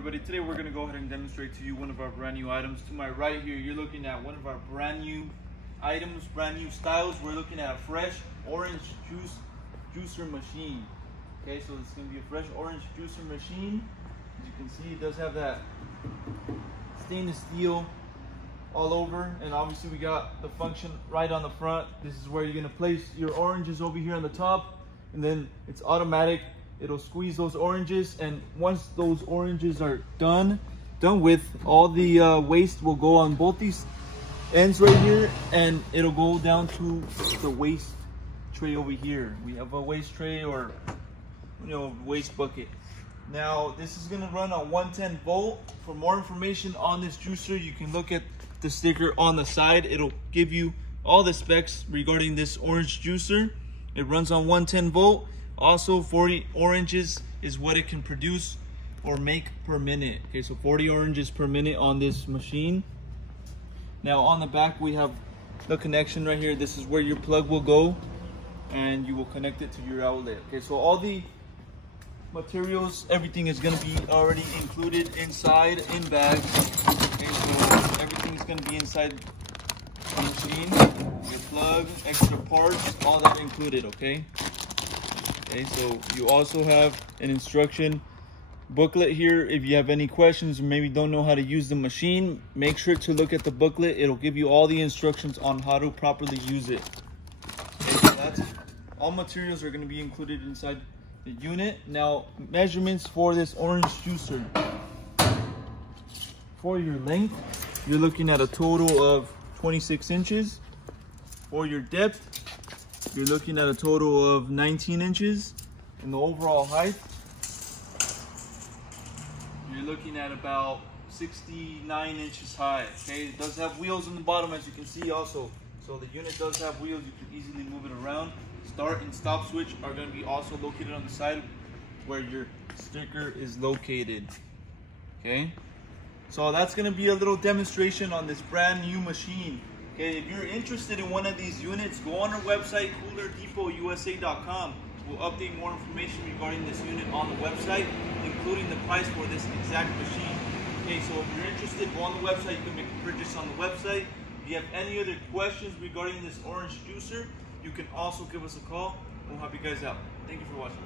everybody? Today we're going to go ahead and demonstrate to you one of our brand new items. To my right here, you're looking at one of our brand new items, brand new styles. We're looking at a fresh orange juicer machine. Okay, so it's going to be a fresh orange juicer machine. As you can see, it does have that stainless steel all over, and obviously we got the function right on the front. This is where you're going to place your oranges over here on the top, and then it's automatic. It'll squeeze those oranges, and once those oranges are done with, all the waste will go on both these ends right here, and it'll go down to the waste tray over here. We have a waste tray, or waste bucket. Now this is going to run on 110 volt. For more information on this juicer, you can look at the sticker on the side. It'll give you all the specs regarding this orange juicer. It runs on 110 volt. Also, 40 oranges is what it can produce or make per minute. Okay, so 40 oranges per minute on this machine. Now on the back we have the connection right here. This is where your plug will go, and you will connect it to your outlet. Okay, so all the materials, everything is going to be already included inside in bags. Okay, so everything is going to be inside the machine. Your plug, extra parts, all that included. Okay. Okay, so you also have an instruction booklet here. If you have any questions or maybe don't know how to use the machine, make sure to look at the booklet. It'll give you all the instructions on how to properly use it. Okay, so that's all materials are going to be included inside the unit. Now, measurements for this orange juicer. For your length, you're looking at a total of 26 inches. For your depth, you're looking at a total of 19 inches. And the overall height, you're looking at about 69 inches high. Okay, it does have wheels on the bottom, as you can see also. So the unit does have wheels. You can easily move it around. Start and stop switch are going to be also located on the side where your sticker is located. Okay, so that's going to be a little demonstration on this brand new machine. Okay, if you're interested in one of these units, go on our website, coolerdepotUSA.com. We'll update more information regarding this unit on the website, including the price for this exact machine. Okay, so if you're interested, go on the website. You can make a purchase on the website. If you have any other questions regarding this orange juicer, you can also give us a call. We'll help you guys out. Thank you for watching.